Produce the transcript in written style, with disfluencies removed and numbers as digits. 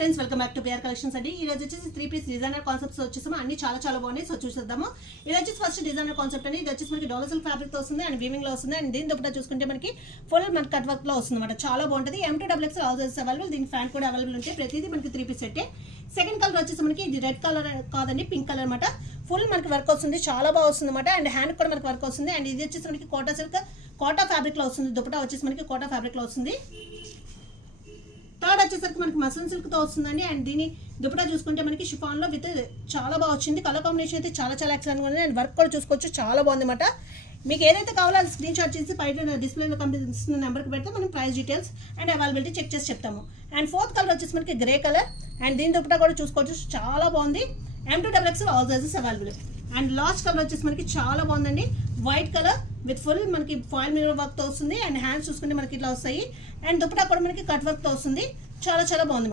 Friends welcome back to PR collections అండి. ఈ రోజు వచ్చేసి 3 పీస్ డిజైనర్ కాన్సెప్ట్స్ వచ్చేసాము. అన్ని చాలా బాగున్నాయి. సో చూసేద్దాము. ఇది వచ్చేసి ఫస్ట్ డిజైనర్ కాన్సెప్ట్ అండి. ఇది వచ్చేసి మనకి డాలర్ సిల్క్ ఫ్యాబ్రిక్ తో వస్తుంది అండ్ వీవింగ్ లో వస్తుంది. అండ్ దీని దుపట్టా చూసుకుంటే మనకి ఫుల్ మన కట్ వర్క్ లో వస్తుంది అనమాట. చాలా బాగుంటుంది. M2XX all sizes available. దీని ఫ్యాన్ కూడా అవైలబుల్ ఉంటాయి. ప్రతిదీ మనకి 3 పీస్ సెట్. సెకండ్ కలర్ వచ్చేసి మనకి ఇది రెడ్ కలర్ కాదండి, పింక్ కలర్ అనమాట. ఫుల్ మనకి వర్క్ వస్తుంది. చాలా బాగా వస్తుంది అనమాట. అండ్ హ్యాండ్ కూడా మనకి వర్క్ వస్తుంది. అండ్ ఇది వచ్చేసి మనకి కోటా సిల్క్ కోటా ఫ్యాబ్రిక్ లో వస్తుంది. దుపట్టా వచ్చేసి మనకి కోటా ఫ్యాబ్రిక్ లో వస్తుంది. థర్డ్ వచ్చేసరికి మనకి మసన్ సిల్క్ తో వస్తుందండి. అండ్ దీని దుపట్టా చూసుకుంటే మనకి షిఫాన్ లో విత్ చాలా బాగా వచ్చింది. కలర్ కాంబినేషన్ అయితే చాలా ఎక్సలెంట్ ఉంది. అండ్ వర్క్ కూడా చూసుకోవచ్చు, చాలా బాగుంది అనమాట. మీకు ఏదైతే కావాలో అది స్క్రీన్ షాట్ చేసి పైన డిస్ప్లేలో కనిపిస్తున్న నెంబర్కి పెడితే మనం price details and availability check చేసి చెప్తాము. అండ్ ఫోర్త్ కలర్ వచ్చేసి మనకి గ్రే కలర్. అండ్ దీని దుపట్టా కూడా చూసుకోవచ్చు, చాలా బాగుంది. M2XX all sizes available. And last colour వచ్చేసి మనకి చాలా బాగుందండి, వైట్ కలర్ విత్ ఫుల్ మనకి ఫాయిల్ మిర్రర్ వర్క్ తో వస్తుంది. అండ్ హ్యాండ్స్ చూసుకుంటే మనకి ఇట్లా వస్తాయి. అండ్ దుపట్టా కూడా మనకి కట్ వర్క్ తో వస్తుంది. చాలా బాగుంది.